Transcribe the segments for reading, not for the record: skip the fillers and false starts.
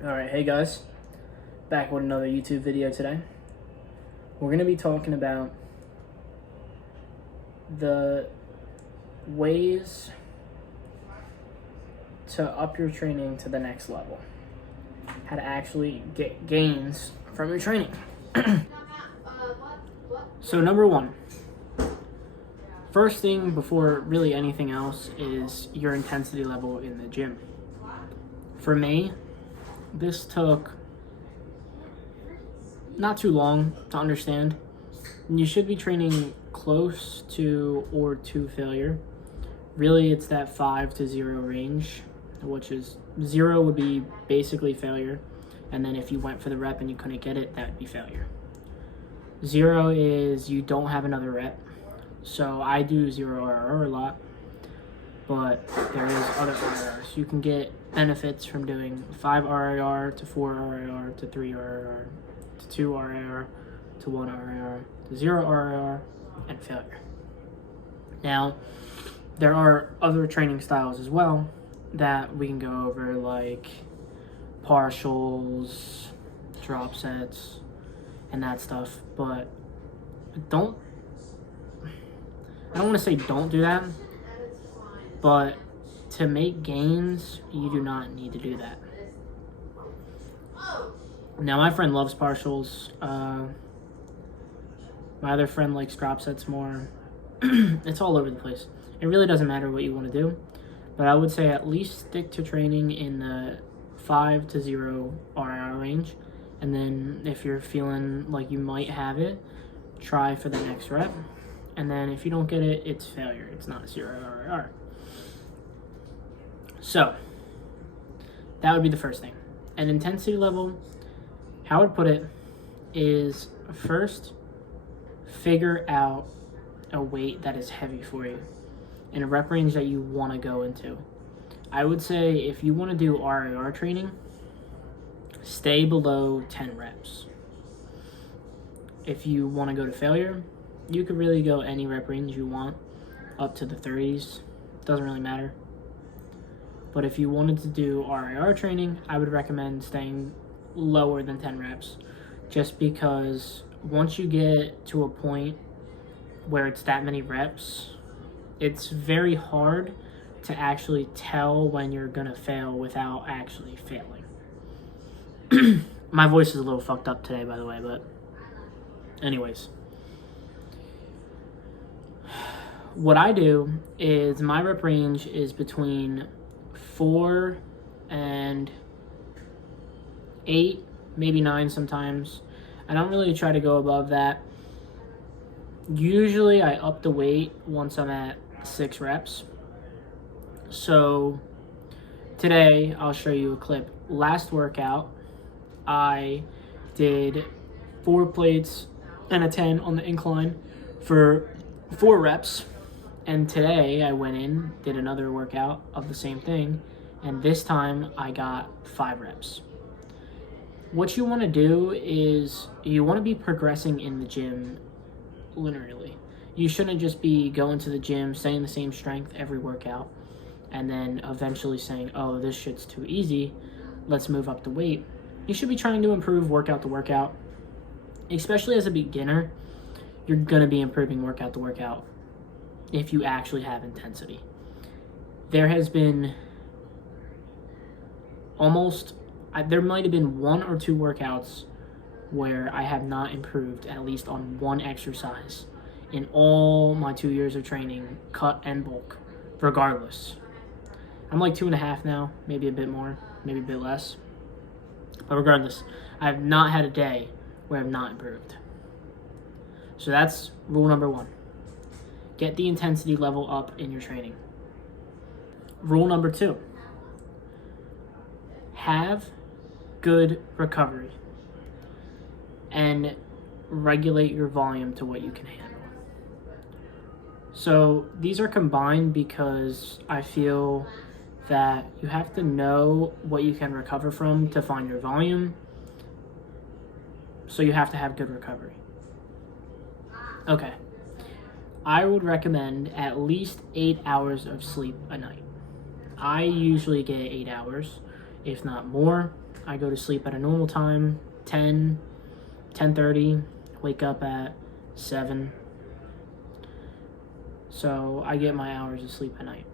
Alright, hey guys, back with another YouTube video today. We're going to be talking about the ways to up your training to the next level. How to actually get gains from your training. So number one, first thing before really anything else is your intensity level in the gym. For me, this took not too long to understand. You should be training close to or to failure. Really, it's that 5 to 0 range, which is 0 would be basically failure. And then if you went for the rep and you couldn't get it, that would be failure. 0 is you don't have another rep. So I do 0 RR a lot, but there is other RRs. You can get benefits from doing 5 RIR to 4 RIR to 3 RIR to 2 RIR to 1 RIR to 0 RIR and failure. Now, there are other training styles as well that we can go over, like partials, drop sets, and that stuff, but I don't want to say don't do that, but to make gains, you do not need to do that. Now, my friend loves partials. My other friend likes drop sets more. It's all over the place. It really doesn't matter what you want to do, but I would say at least stick to training in the 5 to 0 RR range, and then if you're feeling like you might have it, try for the next rep, and then if you don't get it, it's failure. It's not 0 RR. So that would be the first thing. An intensity level, how I would put it, is first figure out a weight that is heavy for you and a rep range that you want to go into. I would say if you want to do RIR training, stay below 10 reps. If you want to go to failure, you could really go any rep range you want, up to the 30s. Doesn't really matter. But if you wanted to do RIR training, I would recommend staying lower than 10 reps, just because once you get to a point where it's that many reps, it's very hard to actually tell when you're gonna fail without actually failing. My voice is a little fucked up today, by the way, but anyways. What I do is my rep range is between 4 and 8, maybe 9 sometimes. I don't really try to go above that. Usually I up the weight once I'm at 6 reps. So today I'll show you a clip. Last workout, I did 4 plates and a 10 on the incline for 4 reps. And today I went in, did another workout of the same thing, and this time I got 5 reps. What you want to do is you want to be progressing in the gym linearly. You shouldn't just be going to the gym, staying the same strength every workout, and then eventually saying, oh, this shit's too easy, let's move up the weight. You should be trying to improve workout to workout. Especially as a beginner, you're going to be improving workout to workout if you actually have intensity. There has been there might have been 1 or 2 workouts where I have not improved at least on one exercise in all my 2 years of training, cut and bulk, regardless. I'm like 2.5 now, maybe a bit more, maybe a bit less. But regardless, I have not had a day where I've not improved. So that's rule number 1. Get the intensity level up in your training. Rule number 2. Have good recovery and regulate your volume to what you can handle. So these are combined because I feel that you have to know what you can recover from to find your volume. So you have to have good recovery. Okay. I would recommend at least 8 hours of sleep a night. I usually get 8 hours, if not more. I go to sleep at a normal time, 10, 10:30, wake up at 7. So I get my hours of sleep at night.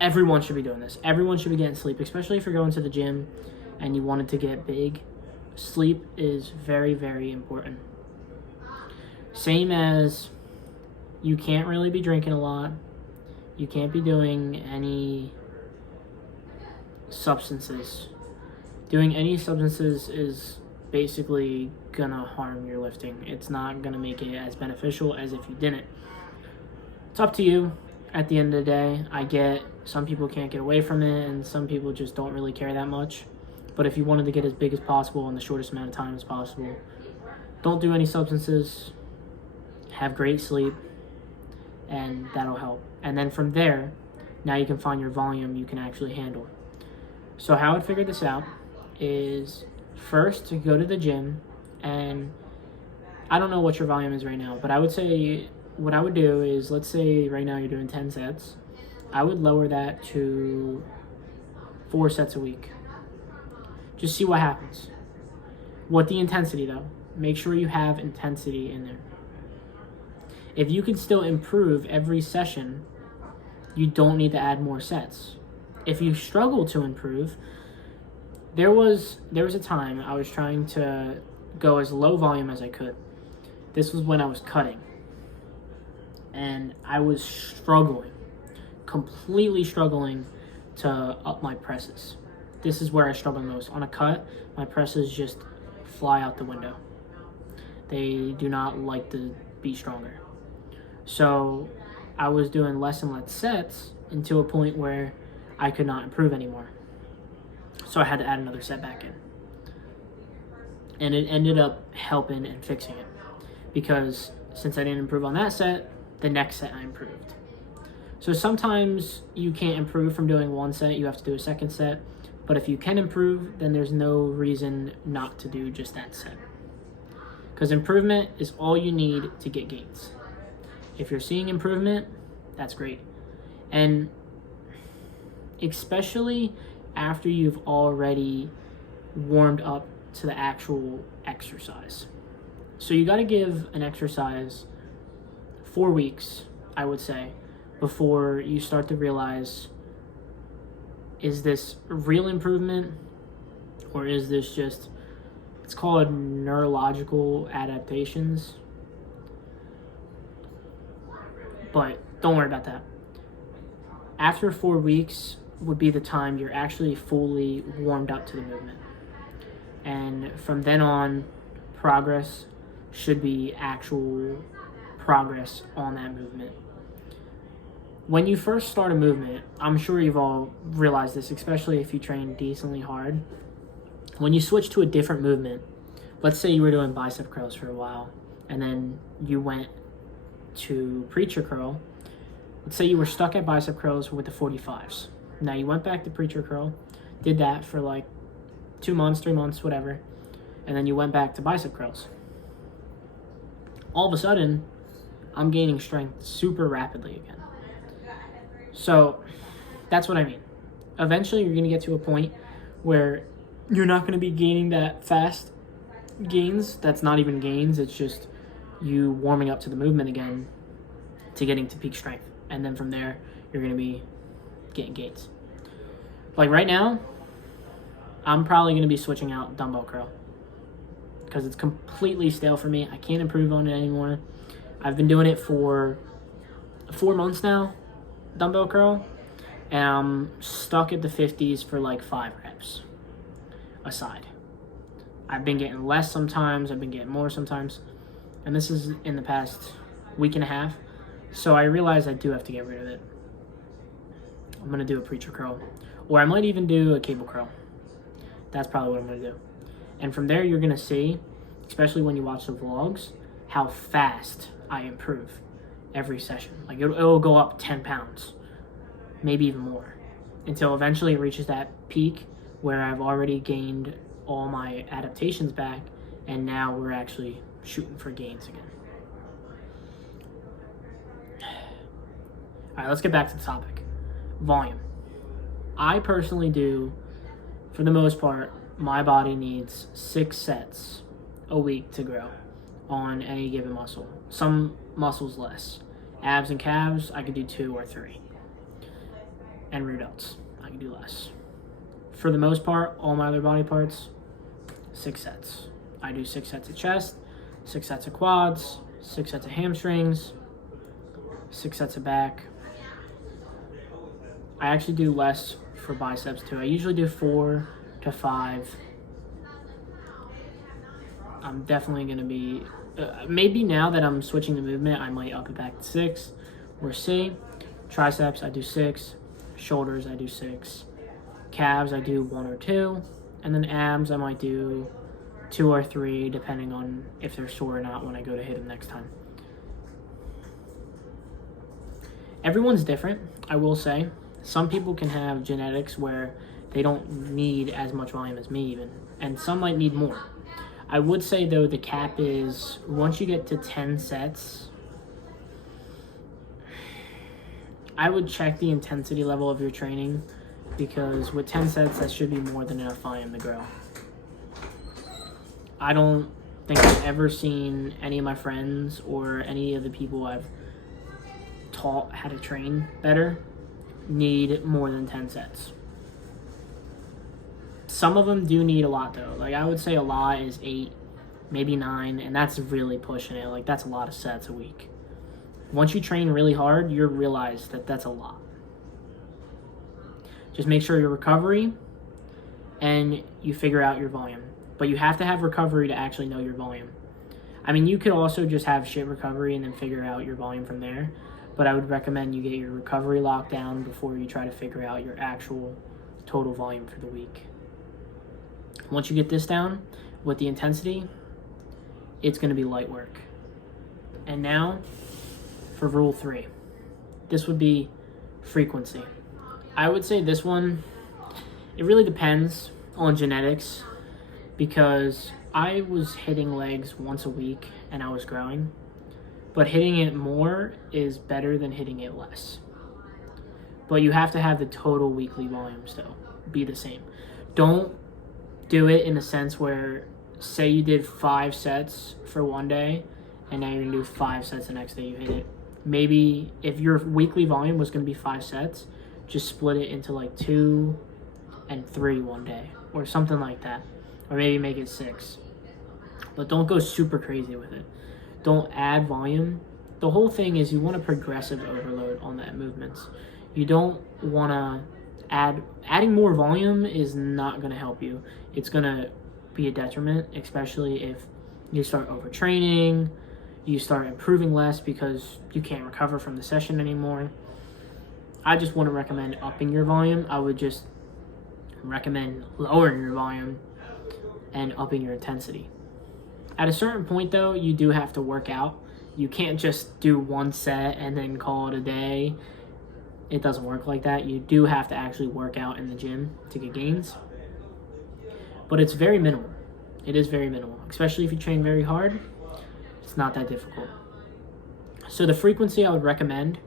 Everyone should be doing this. Everyone should be getting sleep, especially if you're going to the gym and you want it to get big. Sleep is very, very important. Same as you can't really be drinking a lot. You can't be doing any substances. Doing any substances is basically gonna harm your lifting. It's not gonna make it as beneficial as if you didn't. It's up to you at the end of the day. I get some people can't get away from it and some people just don't really care that much. But if you wanted to get as big as possible in the shortest amount of time as possible, don't do any substances, have great sleep, and that'll help. And then from there, now you can find your volume you can actually handle. So how I would figure this out is first to go to the gym, and I don't know what your volume is right now, but I would say what I would do is, let's say right now you're doing 10 sets. I would lower that to 4 sets a week. Just see what happens. What the intensity though. Make sure you have intensity in there. If you can still improve every session, you don't need to add more sets. If you struggle to improve, there was a time I was trying to go as low volume as I could. This was when I was cutting. And I was completely struggling to up my presses. This is where I struggle most. On a cut, my presses just fly out the window. They do not like to be stronger. So I was doing less and less sets until a point where I could not improve anymore. So I had to add another set back in. And it ended up helping and fixing it. Because since I didn't improve on that set, the next set I improved. So sometimes you can't improve from doing one set, you have to do a second set. But if you can improve, then there's no reason not to do just that set. Because improvement is all you need to get gains. If you're seeing improvement, that's great. And especially after you've already warmed up to the actual exercise. So you got to give an exercise 4 weeks, I would say, before you start to realize, is this real improvement or is this just, it's called neurological adaptations. But don't worry about that. After 4 weeks would be the time you're actually fully warmed up to the movement. And from then on, progress should be actual progress on that movement. When you first start a movement, I'm sure you've all realized this, especially if you train decently hard. When you switch to a different movement, let's say you were doing bicep curls for a while, and then you went to preacher curl. Let's say you were stuck at bicep curls with the 45s. Now you went back to preacher curl, did that for like 2 months, 3 months, whatever, and then you went back to bicep curls. All of a sudden, I'm gaining strength super rapidly again. So that's what I mean. Eventually, you're going to get to a point where you're not going to be gaining that fast gains. That's not even gains. It's just you warming up to the movement again to getting to peak strength. And then from there, you're going to be getting gains. Like right now, I'm probably going to be switching out dumbbell curl because it's completely stale for me. I can't improve on it anymore. I've been doing it for 4 months now, dumbbell curl, and I'm stuck at the 50s for like 5 reps a side. I've been getting less sometimes, I've been getting more sometimes, and this is in the past week and a half, so I realized I do have to get rid of it. I'm going to do a preacher curl, or I might even do a cable curl. That's probably what I'm going to do. And from there, you're going to see, especially when you watch the vlogs, how fast I improve every session. Like it'll go up 10 pounds, maybe even more, until eventually it reaches that peak where I've already gained all my adaptations back, and now we're actually shooting for gains again. All right, let's get back to the topic. Volume. I personally do, for the most part, my body needs 6 sets a week to grow on any given muscle. Some muscles less. Abs and calves, I could do 2 or 3. And rear delts, I can do less. For the most part, all my other body parts, 6 sets. I do 6 sets of chest, 6 sets of quads, 6 sets of hamstrings, 6 sets of back. I actually do less for biceps too. I usually do 4 to 5. I'm definitely going to be, maybe now that I'm switching the movement, I might up it back to 6. We'll see. Triceps, I do 6. Shoulders, I do 6. Calves, I do 1 or 2. And then abs, I might do 2 or 3, depending on if they're sore or not when I go to hit them next time. Everyone's different, I will say. Some people can have genetics where they don't need as much volume as me even, and some might need more. I would say though the cap is once you get to 10 sets, I would check the intensity level of your training, because with 10 sets that should be more than enough volume to grow. I don't think I've ever seen any of my friends or any of the people I've taught how to train better need more than 10 sets. Some of them do need a lot though. Like I would say a lot is 8, maybe 9, and that's really pushing it. Like that's a lot of sets a week. Once you train really hard, you'll realize that that's a lot. Just make sure your recovery and you figure out your volume. But you have to have recovery to actually know your volume. I mean, you could also just have shit recovery and then figure out your volume from there. But I would recommend you get your recovery locked down before you try to figure out your actual total volume for the week. Once you get this down with the intensity, it's going to be light work. And now for rule 3. This would be frequency. I would say this one, it really depends on genetics, because I was hitting legs once a week and I was growing. But hitting it more is better than hitting it less. But you have to have the total weekly volume still be the same. Don't do it in a sense where, say you did 5 sets for one day, and now you're going to do 5 sets the next day you hit it. Maybe if your weekly volume was going to be 5 sets, just split it into like 2 and 3 one day, or something like that. Or maybe make it 6. But don't go super crazy with it. Don't add volume. The whole thing is you want a progressive overload on that movements. You don't want to adding more volume is not going to help you. It's going to be a detriment, especially if you start overtraining, you start improving less because you can't recover from the session anymore. I just want to recommend upping your volume. I would just recommend lowering your volume and upping your intensity. At a certain point though, you do have to work out. You can't just do 1 set and then call it a day. It doesn't work like that. You do have to actually work out in the gym to get gains. But it's very minimal. It is very minimal, especially if you train very hard. It's not that difficult. So the frequency I would recommend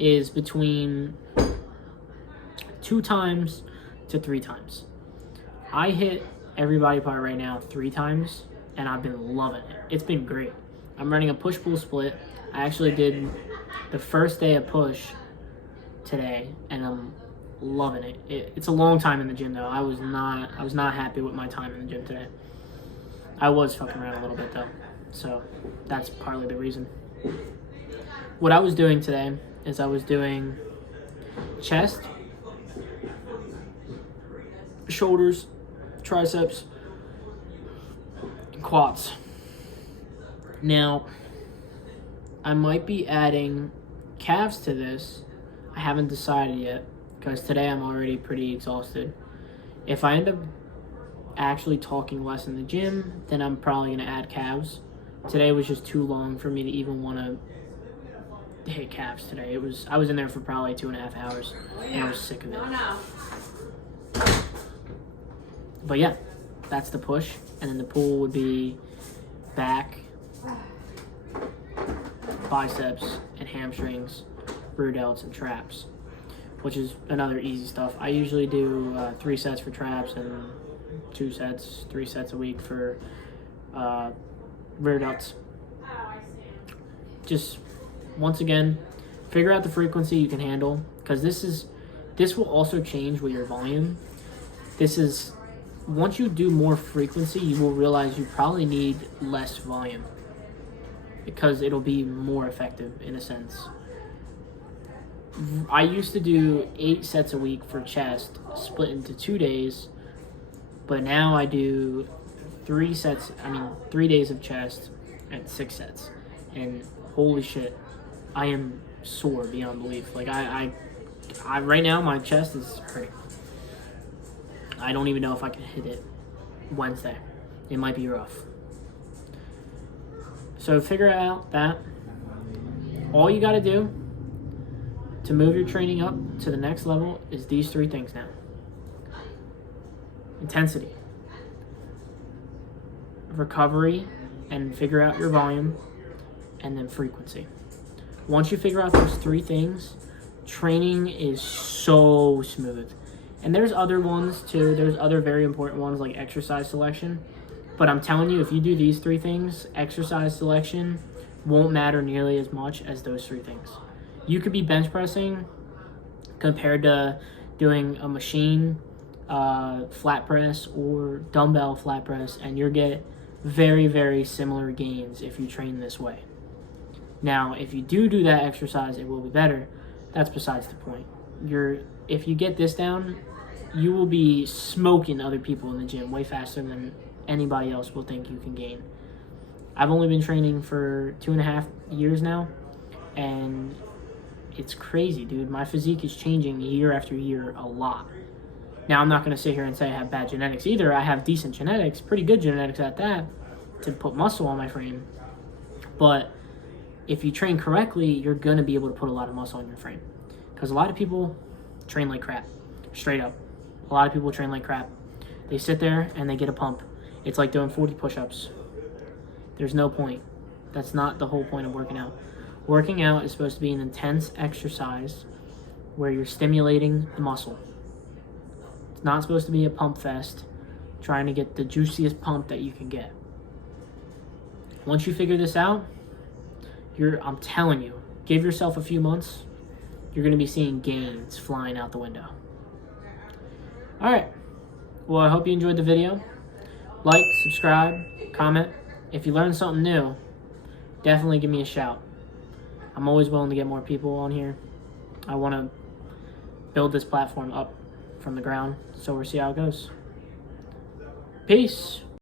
is between 2 times to 3 times. I hit every body part right now 3 times, and I've been loving it. It's been great. I'm running a push-pull split. I actually did the first day of push today, and I'm loving it. It's a long time in the gym though. I was not happy with my time in the gym today. I was fucking around a little bit though, so that's partly the reason. What I was doing today is I was doing chest, shoulders, triceps, and quads. Now, I might be adding calves to this. I haven't decided yet, because today I'm already pretty exhausted. If I end up actually talking less in the gym, then I'm probably going to add calves. Today was just too long for me to even want to hit calves today. I was in there for probably 2.5 hours, and I was sick of it. But yeah, that's the push, and then the pull would be back, biceps, and hamstrings, rear delts, and traps, which is another easy stuff. I usually do 3 sets for traps and 2 sets, 3 sets a week for rear delts. Just, once again, figure out the frequency you can handle, because this will also change with your volume. Once you do more frequency, you will realize you probably need less volume, because it'll be more effective in a sense. I used to do 8 sets a week for chest, split into 2 days, but now I do 3 days of chest and 6 sets. And holy shit, I am sore beyond belief. Like I right now my chest is hurting. I don't even know if I can hit it Wednesday. It might be rough. So figure out that. All you got to do to move your training up to the next level is these 3 things now. Intensity, recovery, and figure out your volume, and then frequency. Once you figure out those 3 things, training is so smooth. And there's other ones too. There's other very important ones like exercise selection. But I'm telling you, if you do these 3 things, exercise selection won't matter nearly as much as those 3 things. You could be bench pressing compared to doing a machine flat press or dumbbell flat press, and you'll get very, very similar gains if you train this way. Now, if you do that exercise, it will be better. That's besides the point. If you get this down, you will be smoking other people in the gym way faster than anybody else will think you can gain. I've only been training for 2.5 years now, and it's crazy, dude. My physique is changing year after year a lot. Now, I'm not going to sit here and say I have bad genetics either. I have decent genetics, pretty good genetics at that, to put muscle on my frame. But if you train correctly, you're going to be able to put a lot of muscle on your frame. Because a lot of people train like crap, straight up. A lot of people train like crap. They sit there and they get a pump. It's like doing 40 push-ups. There's no point. That's not the whole point of working out. Working out is supposed to be an intense exercise where you're stimulating the muscle. It's not supposed to be a pump fest trying to get the juiciest pump that you can get. Once you figure this out, I'm telling you, give yourself a few months, you're going to be seeing gains flying out the window. All right. Well, I hope you enjoyed the video. Like, subscribe, comment. If you learned something new, definitely give me a shout. I'm always willing to get more people on here. I want to build this platform up from the ground, so we'll see how it goes. Peace.